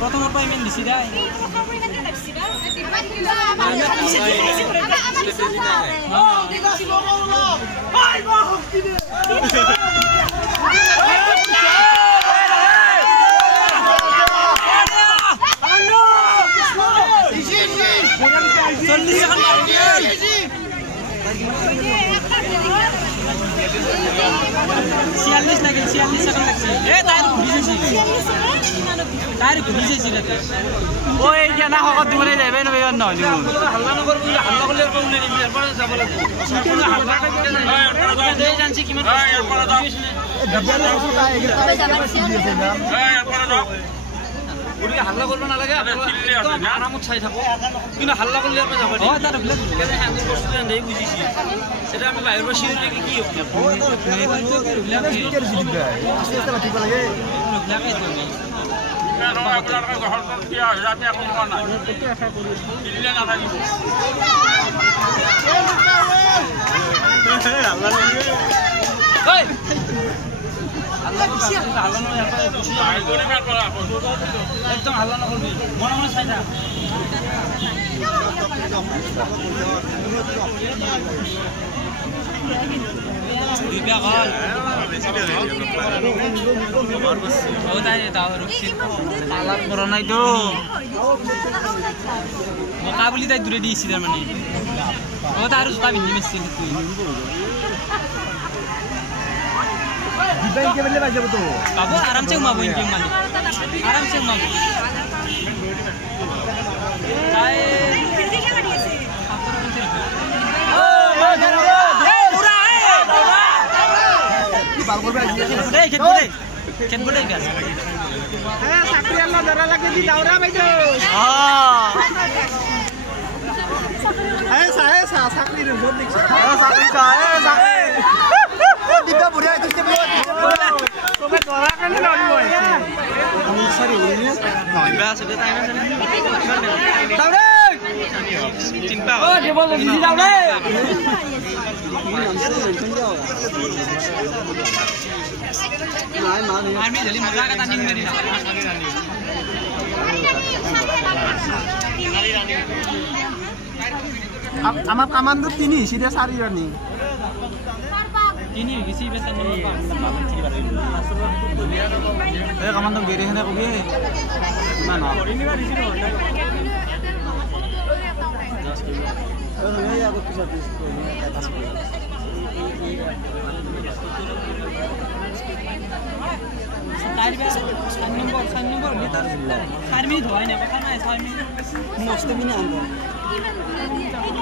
প্রথম পাইমেন্ট দিছি দা छियालीस लगे 46 सेकंड लगছে এ টায়ার ঘুরিছে টায়ার ঘুরিছে রে ওই যে না হক দিবলে যাবে না বেন নয় হাল্লা নগর বলে হাল্লা করলে এরকম নেই এরপর যাব লাগে হাল্লা করতে না এই জানছি কি মানে এরপর দাও গাবিয়া ওটা এরপর দাও ওদিকে হাল্লা করবে না লাগে একদম আরামত চাই থাকো কিন্তু হাল্লা করলে আপনি যাব না তার কেন হ্যান্ডেল করতে নেই বুঝিছি সেটা আমি বাইরে বসে কি কি হবে আস্তে আস্তে ঠিক লাগে লাগাই তো না আপনার ঘর ঘর কি হয় আপনি এখন কোন না আশা করি দিলে না লাগিব আল্লাহ ওই একদম হাল্লা না করবি মনে মনে চাই না মোকাবলি তাই দূরে দিয়েছি তার মানে ও তার জোতা পিন্ধি মেসছিল दिबाई के बल्ले बाजे तो बाबू आराम से घुमाबो इनके मालिक आराम से घुमाबो काय जल्दी क्या गाड़ी से ओ पूरा है बाल कर खेत बोले क्या ए साकरी अल्लाह जरा लगे दी दावरा भाई जो हां ऐसा साकरी रे बहुत दिख साकरी का है साकरी दिदा बुढ़िया तुझे बोल तो मैं तोरा करने ना बोल सॉरी नहीं बस देता है ना दावरे चिंता ओ ये बोल जी दावरे आर्मी जल्दी मजा का टाइमिंग मेरी আমার কামান্ডো তিনি সিধা 4 রানিং তিনি কিছি বেছে নি এ কামান্ডো বেরে হেনে কবি মান করিনিবা দিছিল এই আগত পিছা দিছ নম্বর লিটার 4 মিনিট হয় না কথা নাই 6 মিনিট মস্ত বিনা আনবো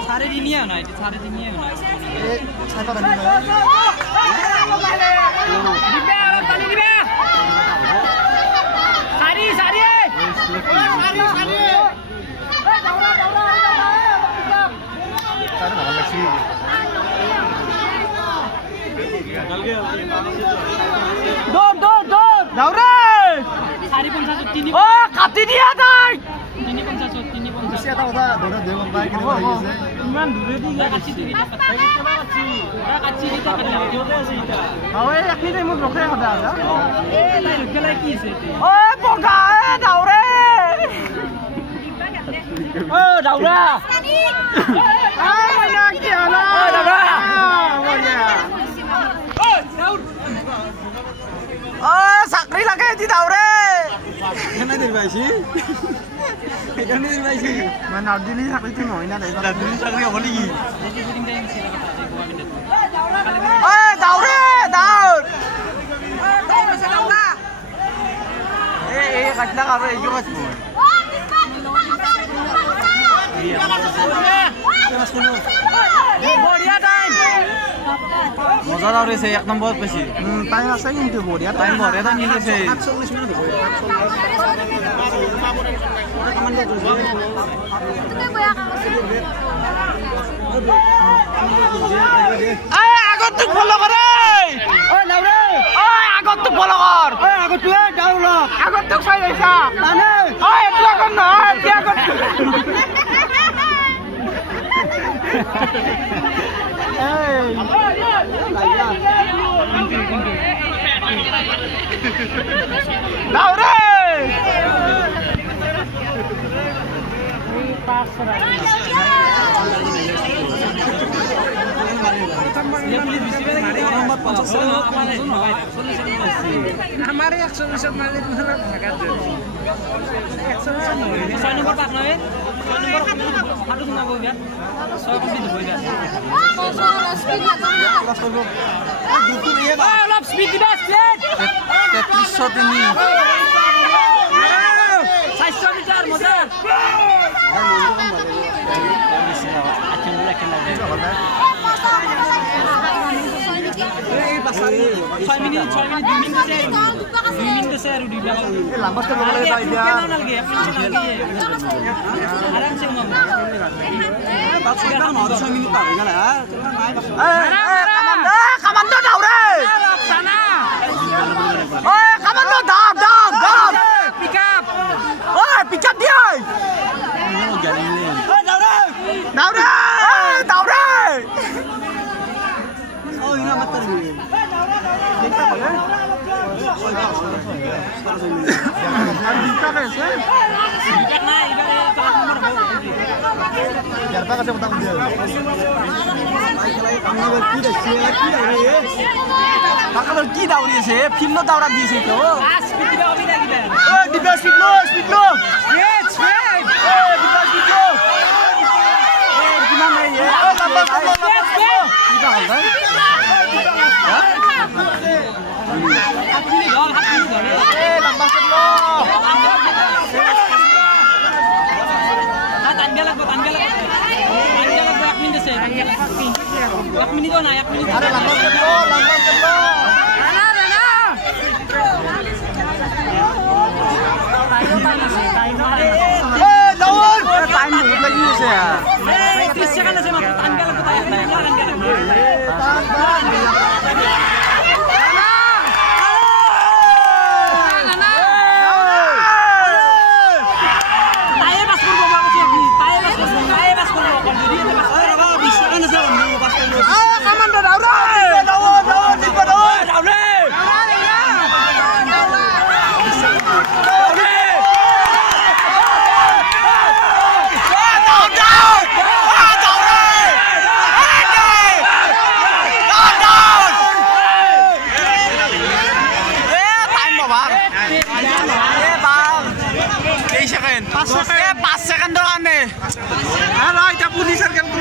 सारे दिन ही आना है सारे दिन ही आना है ये छाता बनी है दिबे और पानी दिबे सारी सारी सारी ए दावरा सारे भाग लक्षी चल गया दौड़ दावरा सारी 50 तीन ओ काटी दिया जाय तीन 50 से आता होता दोनों देव बाइक के लिए से इमान दूर दी काची दी पत्ता के काची काची दी का क्यों दे सीता ओए अखनी दे मुझ रोके होता है ए लाई रुके लाई की से ओए पोगा ए दावरे ओ दावरा आ ना क्या ना ओ दावरा ओ या ओ दाउर ओ साकरी लगे दी दावरे केना दे भाईसी এখানে দিবাইছি মানে আদিলি চাকরিতে নহয় না আদিলি চাকরি হ'ব নেকি ওই দাউরে দাউর এই কাটলা আর এই কি কাটবো বড়িয়া টাইম মজা দাও রে সে এক নম্বর পেছি টাইম আছে কিন্তু বড়িয়া টাইম বড়িয়া টাইম নিয়েছে 48 মিনিট হবে 48 আগত তুক ফলো করে ওই লাউরে ওই আগত তুক ফলো কর ওই আগত তুই ডাউন আগত তুক চাই যাইছা মানে ওই हमारे 100 मालिक second.